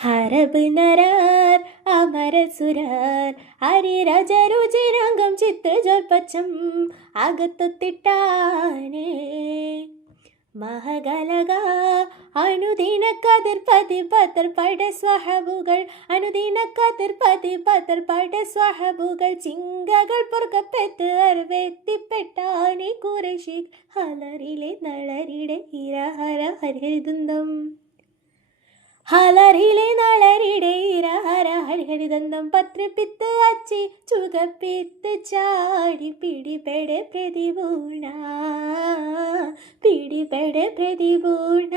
ഹരബ് നരാർ അമരസുരാർ അരിരജരുചിരംഗം ചിത്ത് ജോൽപ്പച്ചം അകത്തൊത്തിട്ടാനേ മഹകലക അനുദിന കതിർ പതിപതർ പട സ്വഹബുകൾ അനുദിന കതിർ പതിപതർ പട സ്വഹബുകൾ ചിങ്കകൾ പുറകപ്പെട്ട് അർവെത്തിപ്പെട്ടാനെ കുറശി ഹലറിലെ നളരിടെ ഇരഹര ഹരിഹരിദന്തം ഹലറിലെ നളരിടെ ഇരഹര ഹരിഹരിദന്തം പത്രപ്പിത്ത് അച്ചി ചുകപ്പിത്ത് ചാടി പിടിപെടെ പ്രതിപൂർണ പിടിപെടെ പ്രതിപൂർണ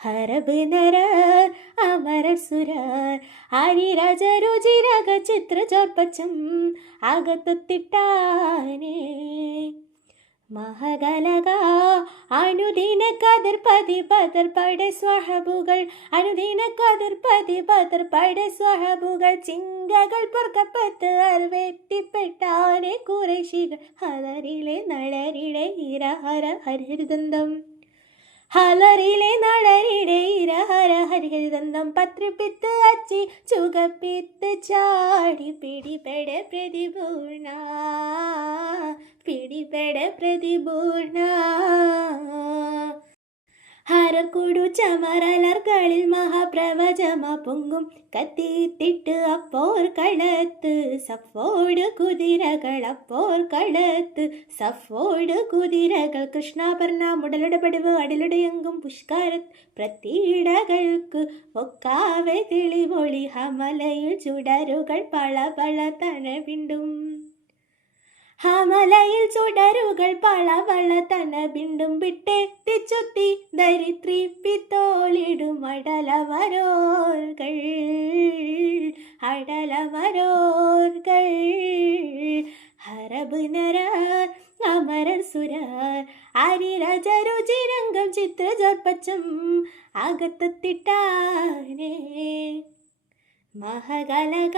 ഹരബ് നരർ അമരസുരർ ഹരിരജരുചിരക ചിത്ര ചോർപ്പച്ചം അകത്തൊത്തിട്ടാനേ മഹകലക അനുദിന കതിർ പതിപതർ പട സ്വഹബുകൾ അനുദിന കതിർ പതിപതർ പട സ്വഹബുകൾ ചിങ്കകൾ പുറകപ്പെട്ട് അർവെത്തിപ്പെട്ടാനെ കുറശികൾ ഹലറിലെ നളരിടെ ഇരഹര ഹരിഹരിദന്തം ഹലറിലെ നളരിടെ ഇരഹര ഹരിഹരിദന്തം പത്രപ്പിത്ത് അച്ചി ചുകപ്പിത്ത് ചാടി പിടിപെടെ പ്രതിപൂർണ പിടിപെടെ പ്രതിപൂർണ ഹരക്കുടു ചമരലർകളിൽ മഹാപ്രവചമ പൊങ്കും കത്തിത്തിട്ട് അപ്പോൾ കളത്ത് സഫോട് കുതിരകൾ അപ്പോൾ കളത്ത് സഫോട് കുതിരകൾ കൃഷ്ണാഭരണ മുടലുടെ പടിവ് അടിലുടയെങ്കും പുഷ്കാരത്ത് പ്രതീടകൾക്ക് ഒക്കാവെ തെളിവൊളി ഹമലയിൽ ചുടരുകൾ പളപള തണവിണ്ടും ഹമലയിൽ ചുടരുകൾ പളവള തനബിണ്ടും വിട്ടെത്തിച്ചുത്തി ദരിത്രി പിത്തോളിടും അടലവരോർകൾ അടലവരോർകൾ ഹരബ് നരാർ അമരർ സുരാർ അരിരജരുചിരംഗം ചിത്ര ജോർപ്പച്ചം അകത്തൊത്തിട്ടാനേ മഹകലക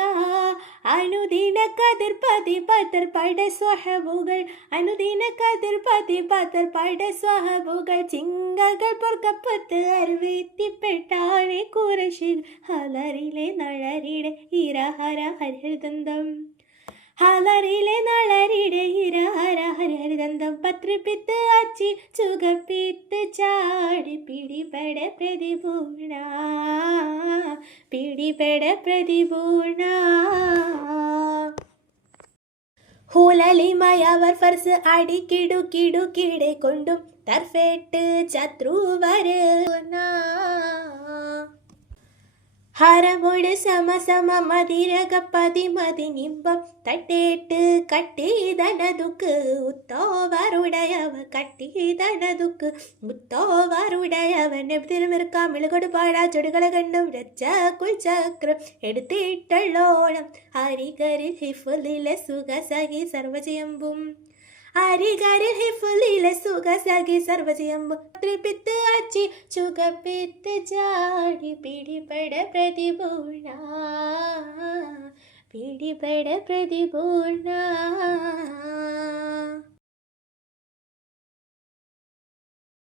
അനുദിന കതിർ പതിപതർ പട സ്വഹബുകൾ അനുദിന കതിർ പതിപതർ പട സ്വഹബുകൾ ചിങ്കകൾ പുറകപ്പെട്ട് അർവെത്തിപ്പെട്ടാനെ കുറശി ഹലറിലെ നളരിടെ ഇരഹര ഹരിഹരിദന്തം ഹലറിലെ നളരിടെ ഇരഹര ഹരിഹരിദന്തം പത്രപ്പിത്ത് അച്ചി ചുകപ്പിത്ത് ചാടി പിടിപെടെ പ്രതിപൂർണ പിടിപെടെ പ്രതിപൂർണ ഹൂലലിമയവർ ഫർസ് അടിക്കിടുക്കിടുക്കിടെ കൊണ്ടും തർഫേട്ട് ചത്രുവരുന്ന ഹരമോട് സമസമ മതിരക പതിമതി നിമ്പം തട്ടേട്ട് കട്ടിതനതുക്ക് ഉത്തോവരുടയവ കട്ടിതനതുക്ക് ഉത്തോവരുടയവൻ തിരുമിറുക്കാം മിളുകൊടു പാടാ ചൊടുകളെ കണ്ടും രച്ച കുൽചക്രം എടുത്തിട്ടുള്ളോളം ഹരികരിൽ ഹിഫുലിലെ സുഖസഖി സർവജയമ്പും അരികരിൽ ഹിഫുലിലെ സുഖസഖി സർവജയമ്പും ത്രിപിത്ത് അച്ചി ചുകപ്പിത്ത് ചാടി പിടിപെടെ പ്രതിപൂർണ പിടിപെടെ പ്രതിപൂർണ